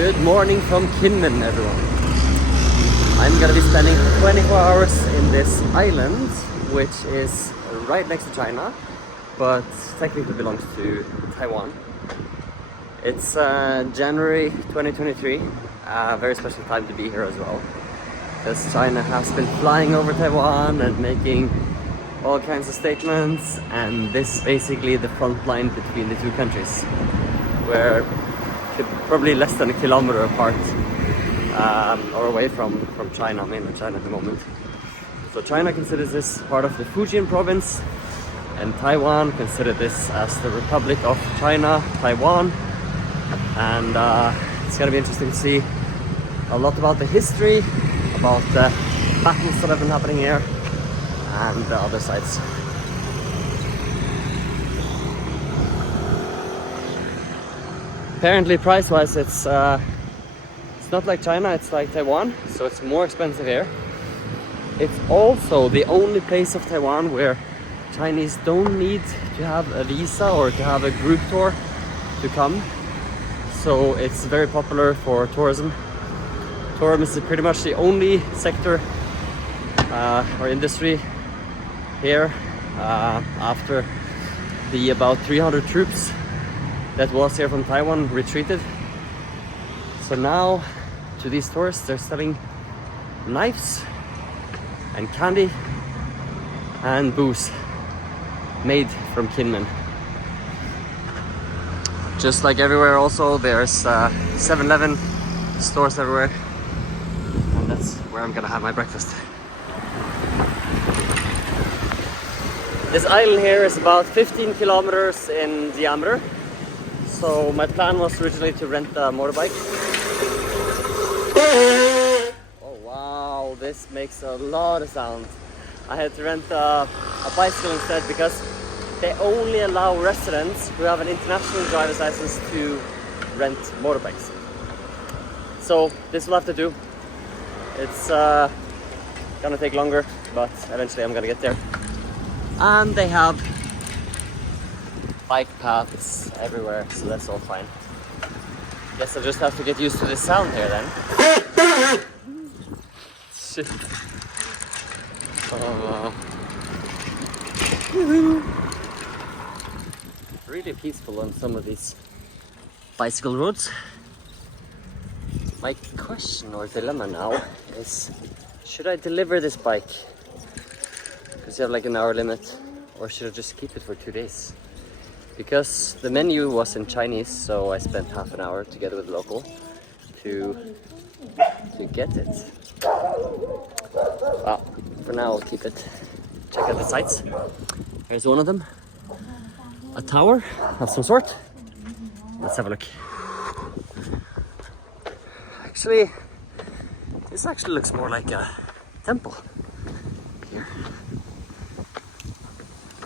Good morning from Kinmen, everyone. I'm gonna be spending 24 hours in this island, which is right next to China, but technically belongs to Taiwan. It's January 2023, a very special time to be here as well, because China has been flying over Taiwan and making all kinds of statements, and this is basically the front line between the two countries. We're probably less than a kilometer apart or away from China, mainland China at the moment. So China considers this part of the Fujian province, and Taiwan consider this as the Republic of China, Taiwan. And it's gonna be interesting to see a lot about the history, about the battles that have been happening here, and the other sides. Apparently, price-wise, it's not like China, it's like Taiwan, so it's more expensive here. It's also the only place of Taiwan where Chinese don't need to have a visa or to have a group tour to come. So it's very popular for tourism. Tourism is pretty much the only sector or industry here after the about 300 troops that was here from Taiwan retreated. So now to these tourists they're selling knives and candy and booze made from Kinmen. Just like everywhere also, there's 7-Eleven stores everywhere, and that's where I'm gonna have my breakfast. This island here is about 15 kilometers in diameter, so my plan was originally to rent a motorbike. Oh wow, this makes a lot of sound. I had to rent a bicycle instead because they only allow residents who have an international driver's license to rent motorbikes. So this will have to do. It's gonna take longer, but eventually I'm gonna get there. And they have bike paths everywhere, so that's all fine. Guess I just have to get used to the sound here then. Shit. Oh. Really peaceful on some of these bicycle roads. My question or dilemma now is, should I deliver this bike? Because you have like an hour limit, or should I just keep it for 2 days? Because the menu was in Chinese, so I spent half an hour together with the local to get it. Well, for now I'll keep it. Check out the sights. Here's one of them. A tower of some sort. Let's have a look. Actually, this actually looks more like a temple here.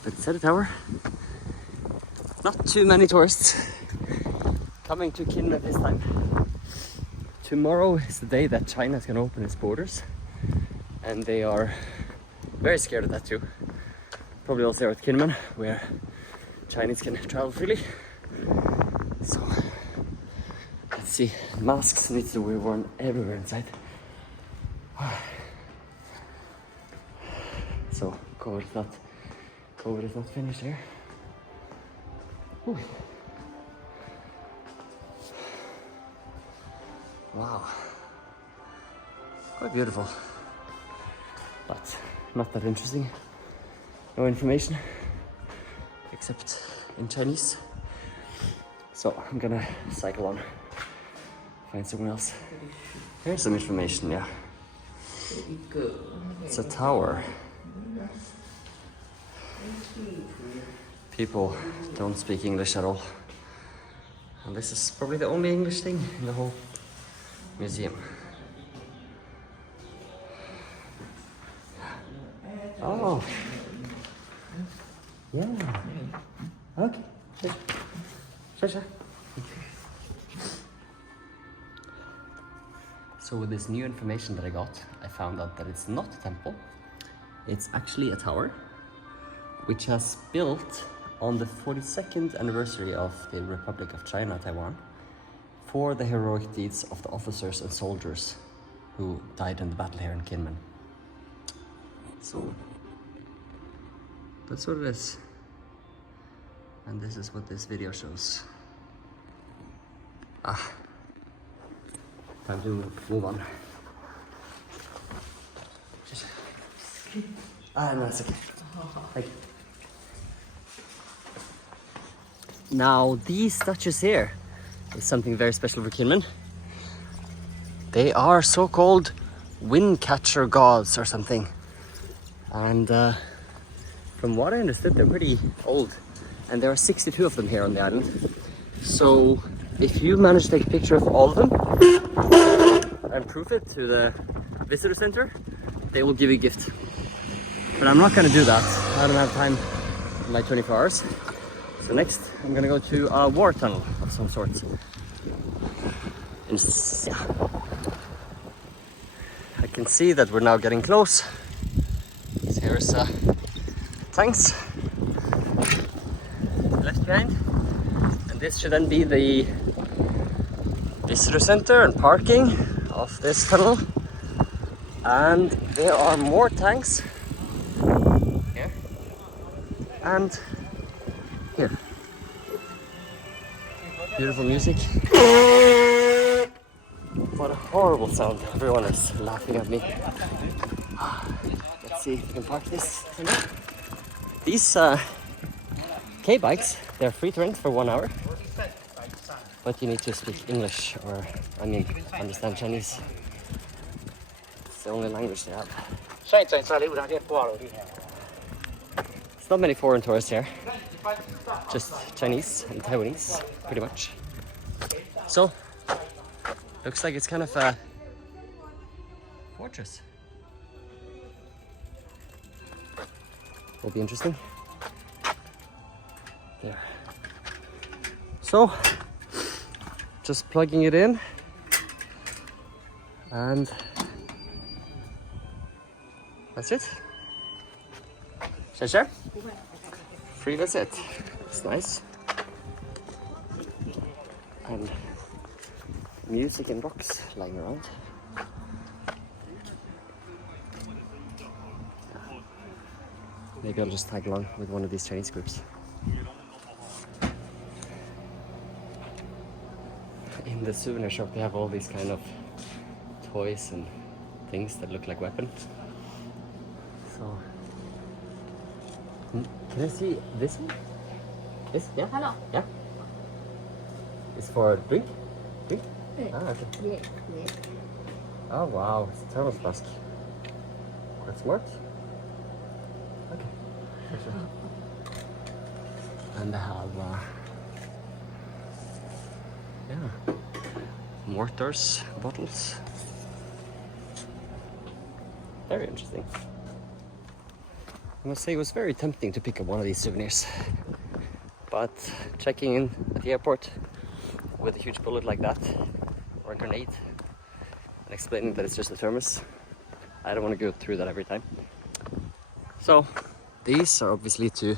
But instead of a tower, not too many tourists coming to Kinmen this time. Tomorrow is the day that China is going to open its borders, and they are very scared of that too. Probably also here at Kinmen, where Chinese can travel freely. So let's see. Masks need to be worn everywhere inside. So COVID is not finished here. Ooh. Wow, quite beautiful, but not that interesting. No information except in Chinese. So I'm gonna cycle on, find someone else. Here's some information, yeah. It's a tower. People don't speak English at all. And this is probably the only English thing in the whole museum. Oh. Yeah. Okay. Sure. So with this new information that I got, I found out that it's not a temple. It's actually a tower, which has built on the 42nd anniversary of the Republic of China, Taiwan, for the heroic deeds of the officers and soldiers who died in the battle here in Kinmen. So that's what it is. And this is what this video shows. Time to move on. No, it's okay. Thank you. Now, these statues here is something very special for Kinmen. They are so-called wind catcher gods or something. And from what I understood, they're pretty old. And there are 62 of them here on the island. So if you manage to take a picture of all of them and proof it to the visitor center, they will give you a gift. But I'm not gonna do that. I don't have time in my 24 hours. So next, I'm gonna go to a war tunnel of some sort. Yeah. I can see that we're now getting close. So here's tanks left behind. And this should then be the visitor center and parking of this tunnel. And there are more tanks here and here. Beautiful music. What a horrible sound. Everyone is laughing at me. Let's see if we can park this. These K-bikes, they're free to rent for 1 hour. But you need to speak English or, understand Chinese. It's the only language they have. It's not many foreign tourists here. Just Chinese and Taiwanese, pretty much. So, looks like it's kind of a fortress. Will be interesting. There. So, just plugging it in, and that's it. Share. Free visit. It's nice. And music and rocks lying around. Maybe I'll just tag along with one of these Chinese groups. In the souvenir shop they have all these kind of toys and things that look like weapons. So, can I see this one? This? Yeah? Hello. Yeah? It's for drink? Drink? Yeah. Okay. Yeah. Oh wow, it's a thermos flask. Quite smart. Okay. Sure. And they have mortars, bottles. Very interesting. I must say it was very tempting to pick up one of these souvenirs. But checking in at the airport with a huge bullet like that, or a grenade, and explaining that it's just a thermos, I don't want to go through that every time. So these are obviously to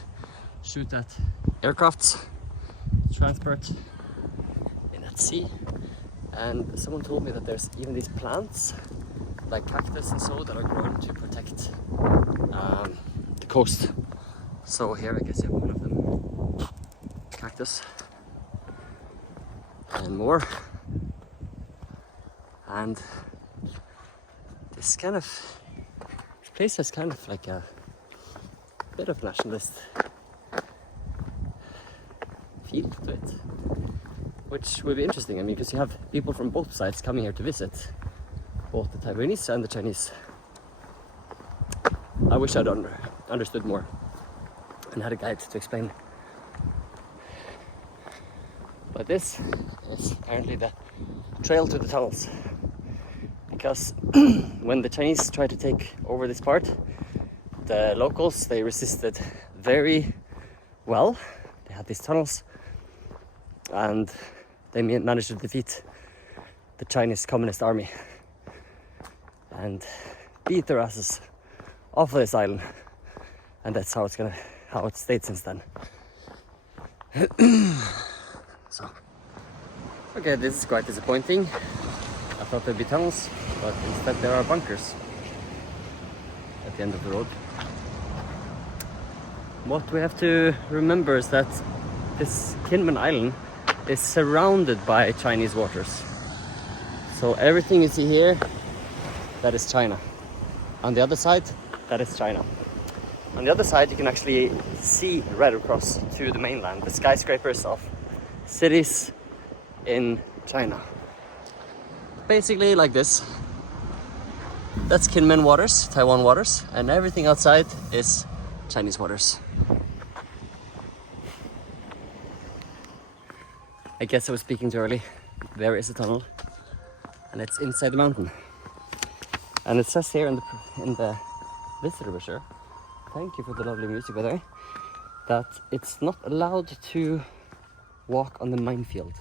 shoot at aircrafts, transport in at sea. And someone told me that there's even these plants, like cactus and so, that are grown to protect the coast. So here I guess you have one of them. Cactus. And more. And this place has kind of like a bit of nationalist feel to it, which will be interesting. I mean, because you have people from both sides coming here to visit, both the Taiwanese and the Chinese. I wish I'd understood more and had a guide to explain. But this is apparently the trail to the tunnels, because when the Chinese tried to take over this part, the locals, they resisted very well. They had these tunnels and they managed to defeat the Chinese Communist Army and beat their asses off of this island, and that's how it stayed since then. So Okay, this is quite disappointing. I thought there'd be tunnels, but instead there are bunkers at the end of the road. What we have to remember is that this Kinmen Island is surrounded by Chinese waters. So everything you see here, that is China. On the other side, that is China. On the other side, you can actually see right across to the mainland, the skyscrapers of cities in China. Basically like this. That's Kinmen waters, Taiwan waters, and everything outside is Chinese waters. I guess I was speaking too early. There is a tunnel, and it's inside the mountain. And it says here in the visitor brochure, thank you for the lovely music by the way, that it's not allowed to walk on the minefield.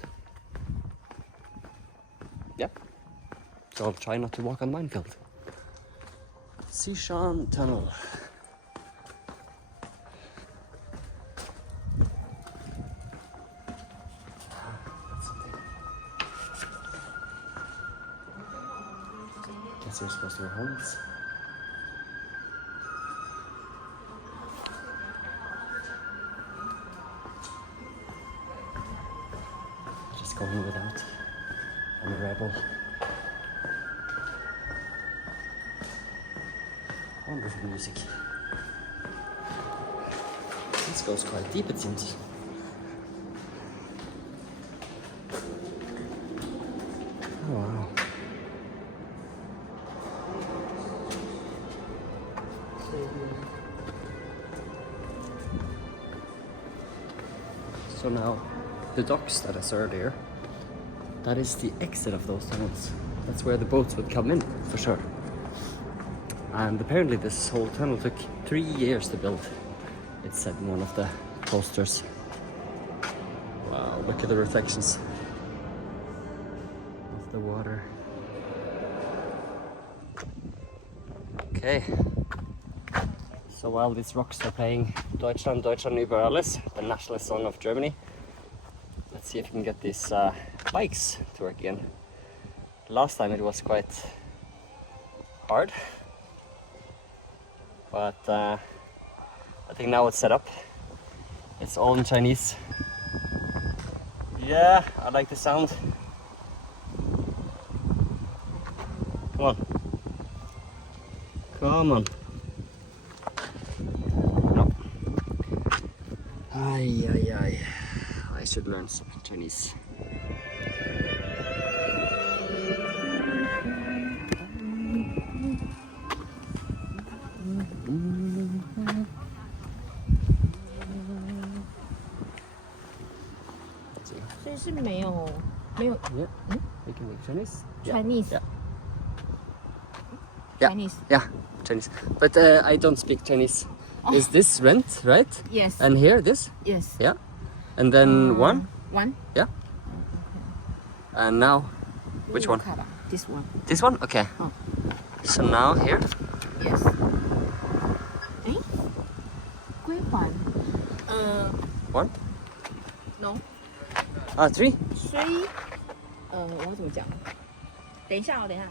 Yeah, so I'll try not to walk on the minefield. Sishan Tunnel. Guess you're supposed to wear helmets. Just going without. I'm a rebel. Wonderful music. This goes quite deep, it seems. Oh wow. So now, the docks that I saw earlier, that is the exit of those tunnels. That's where the boats would come in, for sure. And apparently this whole tunnel took 3 years to build. It said in one of the posters. Wow, look at the reflections of the water. Okay. So while these rocks are playing Deutschland, Deutschland über alles, the national song of Germany, let's see if we can get these bikes to work again. Last time it was quite hard, but I think now it's set up. It's all in Chinese. Yeah, I like the sound. Come on. Come on. No. Ay, ay, ay. I should learn some Chinese. Yeah, we can make Chinese. Chinese. Yeah. Chinese. Yeah, Chinese. But I don't speak Chinese. Is this rent, right? Yes. And here, this? Yes. Yeah. And then one? One. Yeah. And now, which one? This one. This one? Okay. Oh. So now here? Yes. 归还 One? No. Three? 所以我怎么讲？等一下哦，等一下。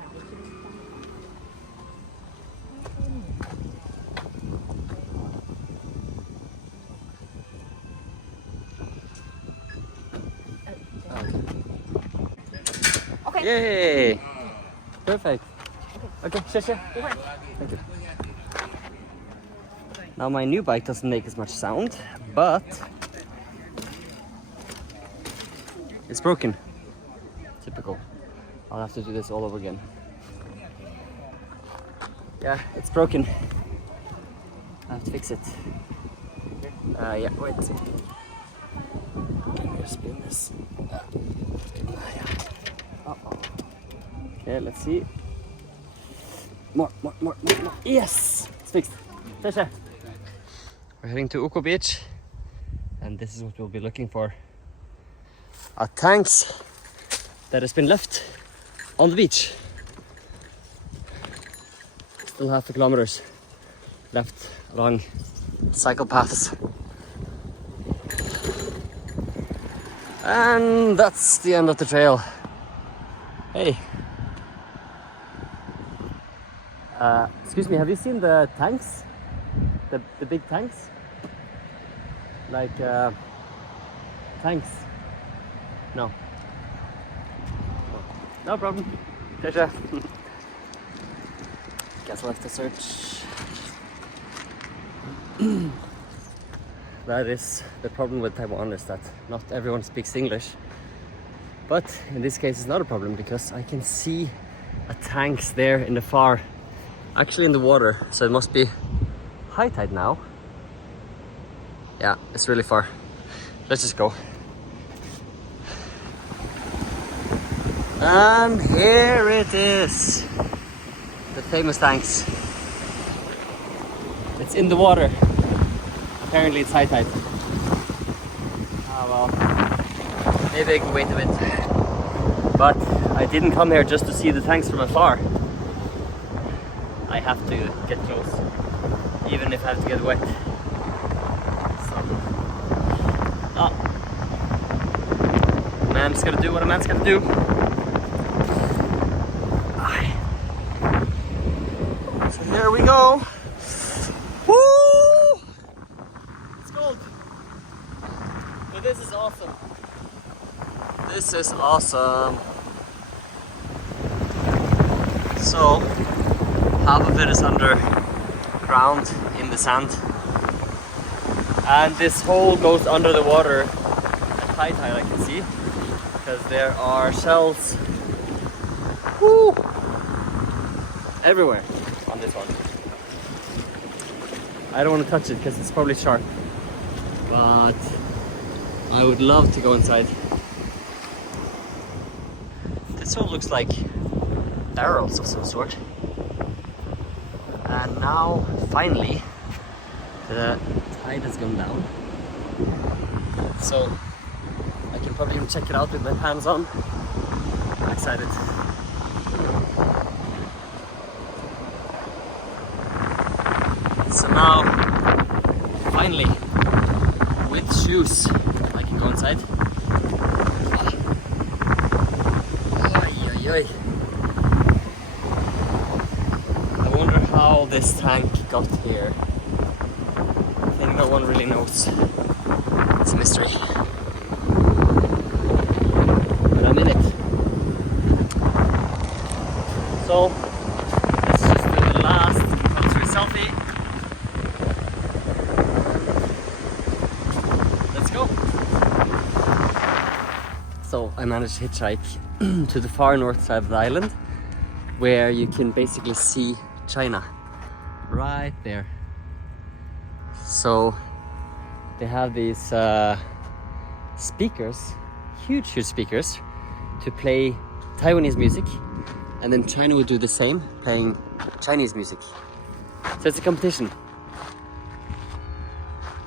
Okay. Yay! Perfect. Okay, sure. Thank you. Now my new bike doesn't make as much sound, but it's broken. Typical. I'll have to do this all over again. Yeah, it's broken. I have to fix it. Yeah, wait. Can you spin this? Okay, let's see. More. Yes! It's fixed. We're heading to Uko Beach, and this is what we'll be looking for. Tanks that has been left on the beach. Still half the kilometers left along cycle paths. And that's the end of the trail. Hey. Excuse me, have you seen the tanks? The big tanks? Like tanks? No. No problem. Pleasure. Guess we'll have to search. That is the problem with Taiwan, is that not everyone speaks English. But in this case it's not a problem because I can see a tanks there in the far, actually in the water, so it must be high tide now. Yeah, it's really far. Let's just go. And here it is, the famous tanks. It's in the water. Apparently it's high tide. Ah well, maybe I can wait a bit. But I didn't come here just to see the tanks from afar. I have to get close, even if I have to get wet. So, man's gotta do what a man's gotta do. So here we go. Woo! It's cold. But this is awesome. This is awesome. So, half of it is underground in the sand. And this hole goes under the water at high tide, I can see. Because there are shells everywhere on this one. I don't want to touch it because it's probably sharp. But I would love to go inside. This hole looks like barrels of some sort. And now, finally, the tide has gone down. So, I can probably even check it out with my pants on. I'm excited. So now, finally, with shoes, I can go inside. I wonder how this tank got here. I think no one really knows. It's a mystery. But I'm in it. So, let's just do the last compulsory selfie. Let's go. So, I managed to hitchhike to the far north side of the island, where you can basically see China right there. So they have these speakers, huge speakers, to play Taiwanese music, and then China would do the same, playing Chinese music. So it's a competition.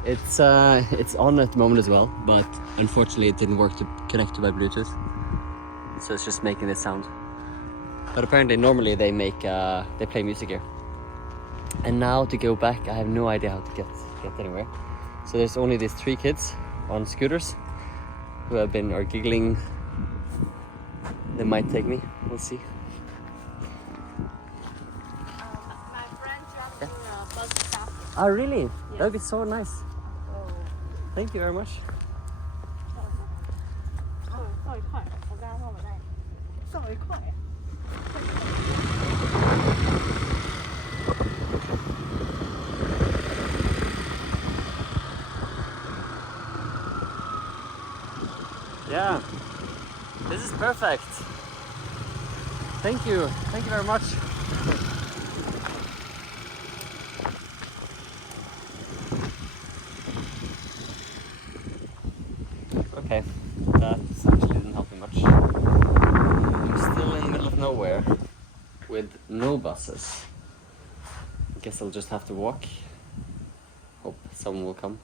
It's on at the moment as well, but unfortunately it didn't work to connect to by Bluetooth. So it's just making this sound. But apparently normally they play music here. And now to go back, I have no idea how to get anywhere. So there's only these 3 kids on scooters who are giggling. They might take me, we'll see. My friend just doing a bus stop. Oh really? Yes. That'd be so nice. Oh. Thank you very much. Yeah, this is perfect. Thank you very much. Okay, that actually didn't help me much. I'm still in the middle of nowhere with no buses. I guess I'll just have to walk. Hope someone will come.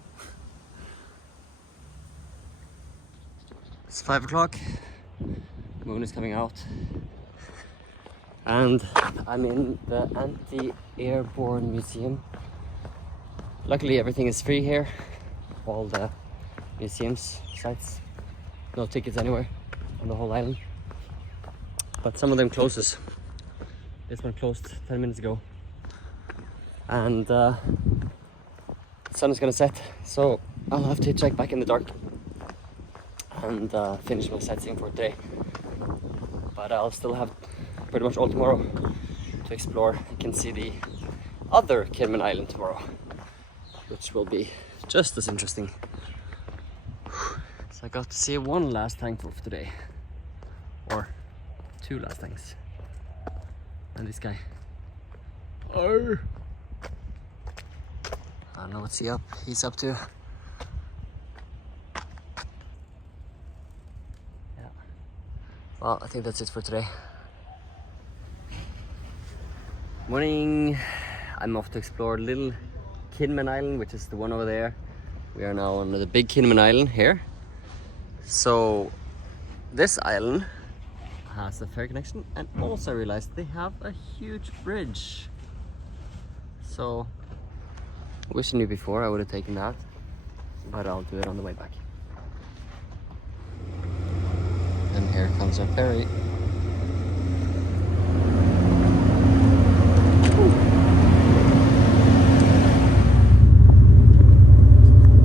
It's 5 o'clock, the moon is coming out, and I'm in the Anti-Airborne Museum. Luckily everything is free here, all the museums, sites. no tickets anywhere on the whole island. But some of them closes. This one closed 10 minutes ago. And the sun is gonna set, so I'll have to hitchhike back in the dark and finish my sightseeing for today. But I'll still have pretty much all tomorrow to explore. I can see the other Kinmen Island tomorrow, which will be just as interesting. So I got to see one last tank for today, or two last tanks. And this guy. Oh. I don't know what's he's up to. Yeah. Well, I think that's it for today. Morning. I'm off to explore little Kinmen Island, which is the one over there. We are now on the big Kinmen Island here. So this island has a ferry connection, and also I realized they have a huge bridge. So I wish I knew before, I would have taken that, but I'll do it on the way back. And here comes our ferry.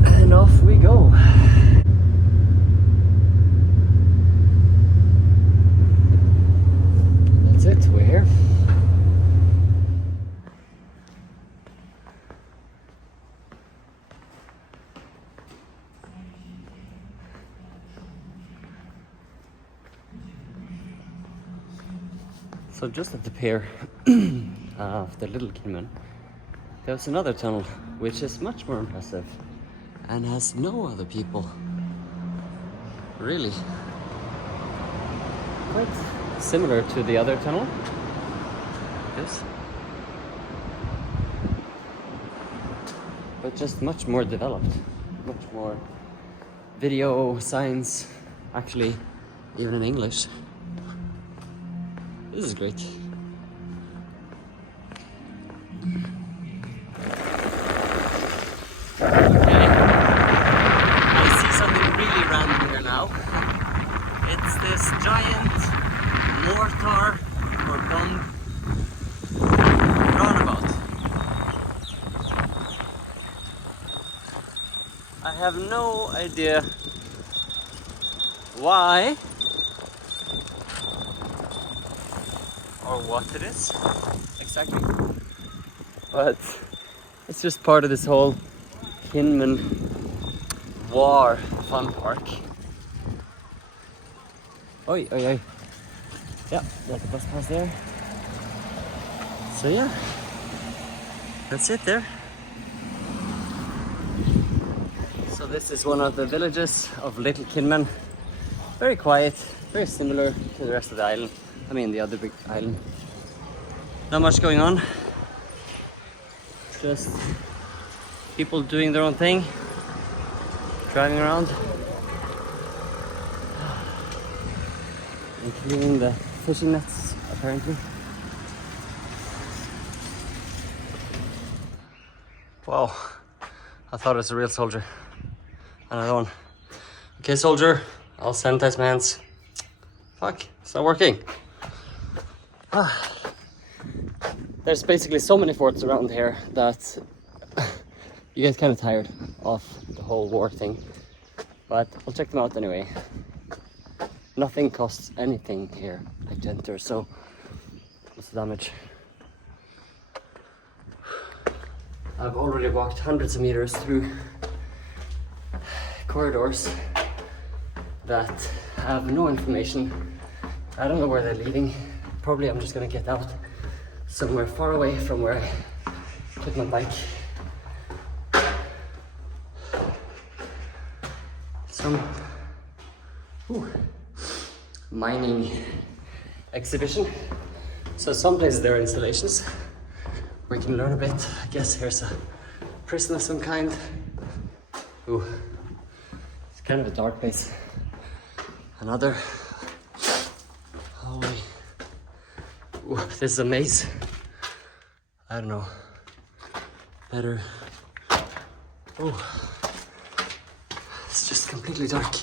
And off we go. That's it, we're here. So just at the pier of the little Kinmen, there's another tunnel which is much more impressive and has no other people. Really. Quite similar to the other tunnel. This. But just much more developed. Much more video, science, actually even in English. This is great. Okay. I see something really random here now. It's this giant mortar or bomb roundabout. I have no idea why or what it is exactly, but it's just part of this whole Kinmen War fun park. Oi, oi, oi. Yeah, there's the bus pass there. So yeah, that's it there. So this is one of the villages of Little Kinmen. Very quiet, very similar to the rest of the island. I mean the other big island. Not much going on. Just people doing their own thing. Driving around. And cleaning the fishing nets, apparently. Wow. I thought it was a real soldier. Another one. Okay, soldier. I'll sanitize my hands. Fuck, it's not working. There's basically so many forts around here that you get kind of tired of the whole war thing, but I'll check them out anyway. Nothing costs anything here like to enter, so what's the damage? I've already walked hundreds of meters through corridors that have no information. I don't know where they're leading. Probably I'm just gonna get out somewhere far away from where I took my bike. Some mining exhibition. So some places there are installations where you can learn a bit. I guess here's a prison of some kind. Ooh, it's kind of a dark place. Another. Holy. Ooh, this is a maze. I don't know. Better. Oh. It's just completely dark.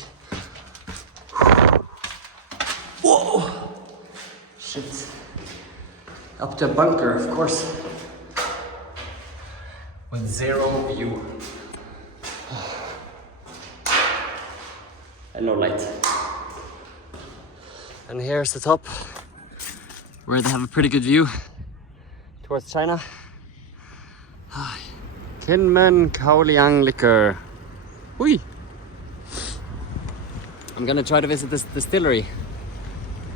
Shit. Up to a bunker, of course. With zero view. And no light. And here's the top, where they have a pretty good view towards China. Kinmen Kaoliang liquor. Hui! I'm gonna try to visit this distillery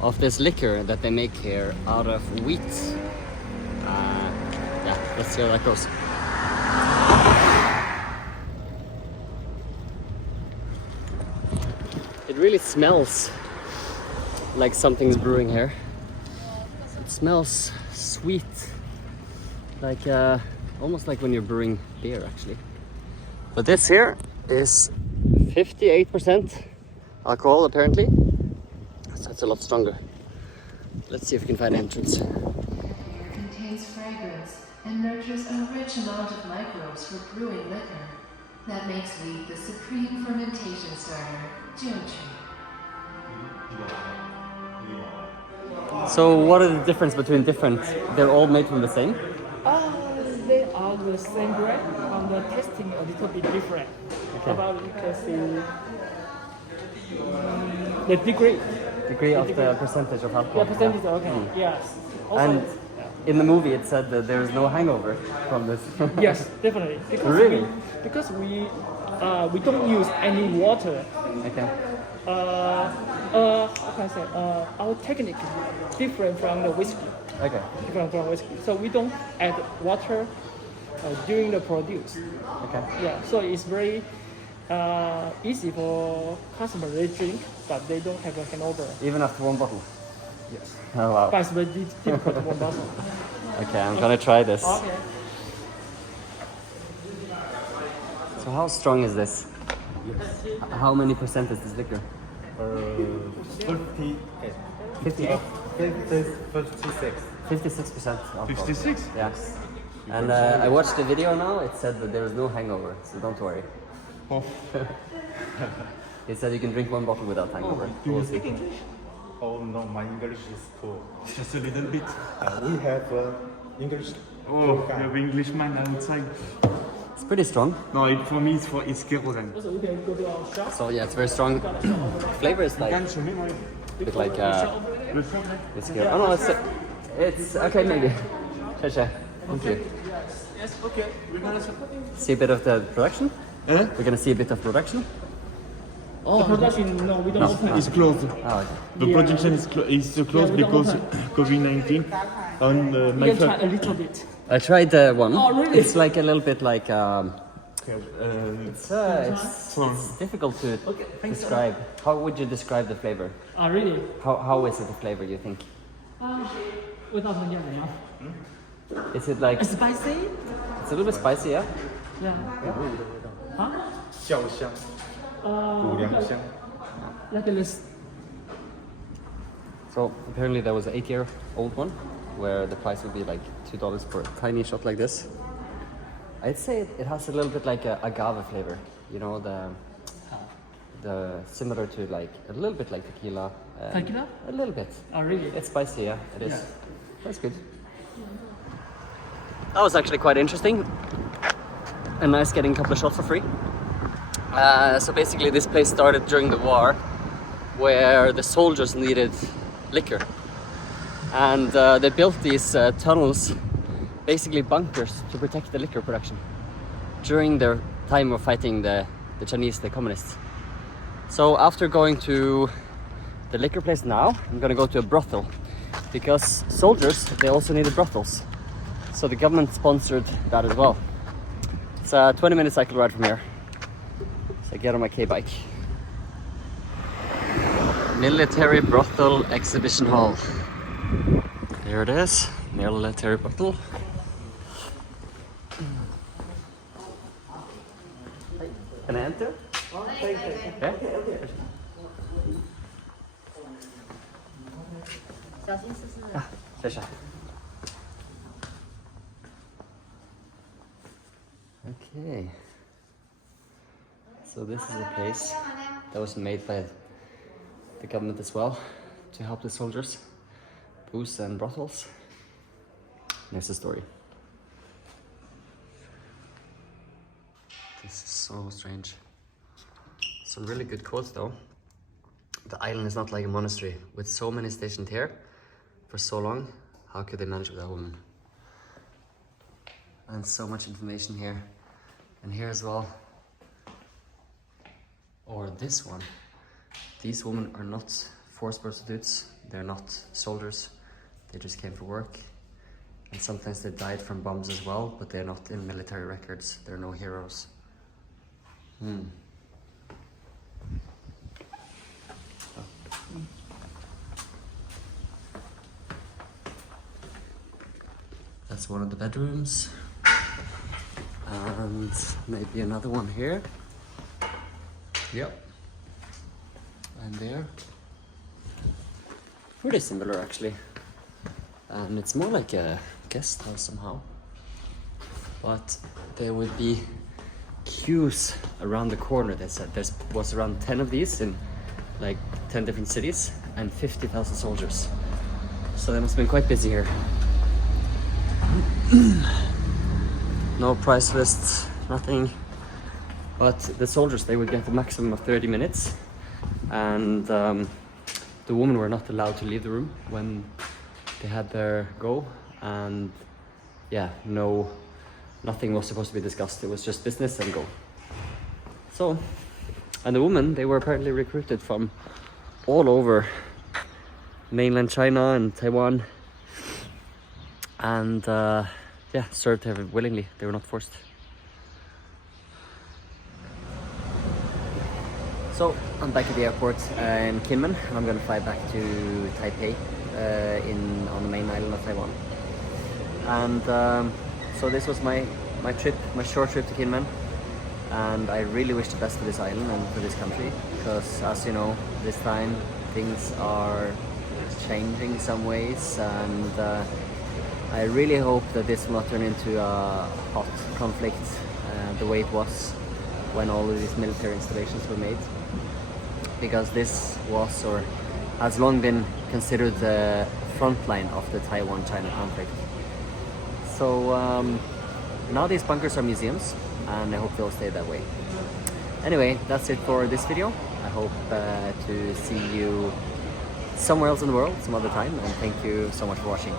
of this liquor that they make here out of wheat. Yeah, let's see how that goes. It really smells like something's brewing here. It smells sweet, like almost like when you're brewing beer actually. But this here is 58% alcohol apparently, so it's a lot stronger. Let's see if we can find an entrance. Contains fragrance and nurtures a rich amount of microbes for brewing liquor. That makes wheat the supreme fermentation starter, Jiuqi. So what are the difference between different? They're all made from the same? They are the same brand. The tasting a little bit different. Okay. About you can see the degree. Degree of the percentage of alcohol. Yeah, percentage. Okay. Yes. Also, And in the movie it said that there is no hangover from this. yes, definitely. Really? Because we don't use any water. Okay. How can I say? Our technique is different from the whiskey. Okay. Different from whiskey. So we don't add water during the produce. Okay. Yeah. So it's very easy for customers. They drink, but they don't have a hangover. Even after one bottle? Yes. Oh wow. But it's very difficult to one bottle. Okay, I'm gonna try this. Okay. So how strong is this? How many percent is this liquor? 58. 58. 56. 56% alcohol. 56? Yes. And I watched the video now, it said that there is no hangover, so don't worry. Oh. It said you can drink one bottle without hangover. Do you We'll speak see. English? Oh no, my English is poor. Just a little bit. We have English. Oh, you have Englishman outside. It's pretty strong. No, for me it's Gerogen. So we can go to our shop. So yeah, it's very strong. Flavor is like a bit like whiskey. Oh no, it's okay maybe. Sure. Thank you. Yes. Okay. We're gonna See a bit of the production? We're gonna see a bit of production. the production. No, we don't open. It's closed. Oh, okay. The production is closed we don't because open. COVID-19. And We my can try a friend. little bit. I tried one. Oh, really? It's like a little bit like it's Strong. difficult to describe. How would you describe the flavor? Really? How is it the flavor you think? 味道怎么样？ Is it like Spicy? it's a little bit spicy, yeah? Yeah. 啊？笑香，谷粮香。 Like this. So apparently there was an 8-year-old one where the price would be like $2 for a tiny shot like this. I'd say it has a little bit like a agave flavor, you know, the similar to like a little bit like tequila. Tequila? A little bit. Really? It's spicy, yeah, it is. Yeah. That's good. That was actually quite interesting. And nice getting a couple of shots for free. So basically this place started during the war where the soldiers needed liquor. And they built these tunnels, basically bunkers, to protect the liquor production during their time of fighting the Chinese, the communists. So after going to the liquor place now, I'm gonna go to a brothel because soldiers, they also needed brothels. So the government sponsored that as well. It's a 20-minute cycle ride from here. So I get on my K-bike. Military Brothel Exhibition Hall. There it is, military brothel. Can I enter? Yeah? 小心试试。谢谢。Okay. So this is a place that was made by the government as well to help the soldiers. booze and brothels. There's the story. This is so strange. Some really good quotes though. The island is not like a monastery. With so many stationed here for so long, how could they manage with a woman? And so much information here. And here as well. Or this one. These women are not forced prostitutes. They're not soldiers. They just came for work. And sometimes they died from bombs as well, but they're not in military records. They're no heroes. That's one of the bedrooms. And maybe another one here. Yep. And there. Pretty similar actually. And it's more like a guest house somehow. But there would be queues around the corner, they said. There was around 10 of these in like 10 different cities and 50,000 soldiers. So they must have been quite busy here. No price lists, nothing. But the soldiers, they would get a maximum of 30 minutes. And the women were not allowed to leave the room when they had their go. And yeah, nothing was supposed to be discussed. It was just business and go. So, and the women, they were apparently recruited from all over mainland China and Taiwan. And yeah, served here willingly. They were not forced. So I'm back at the airport in Kinmen, and I'm gonna fly back to Taipei on the main island of Taiwan. And so this was my trip, my short trip to Kinmen, and I really wish the best for this island and for this country, because as you know, this time things are changing in some ways, and I really hope that this will not turn into a hot conflict the way it was when all of these military installations were made, because this was or has long been considered the frontline of the Taiwan-China conflict. So now these bunkers are museums, and I hope they'll stay that way. Anyway, that's it for this video. I hope to see you somewhere else in the world some other time, and thank you so much for watching.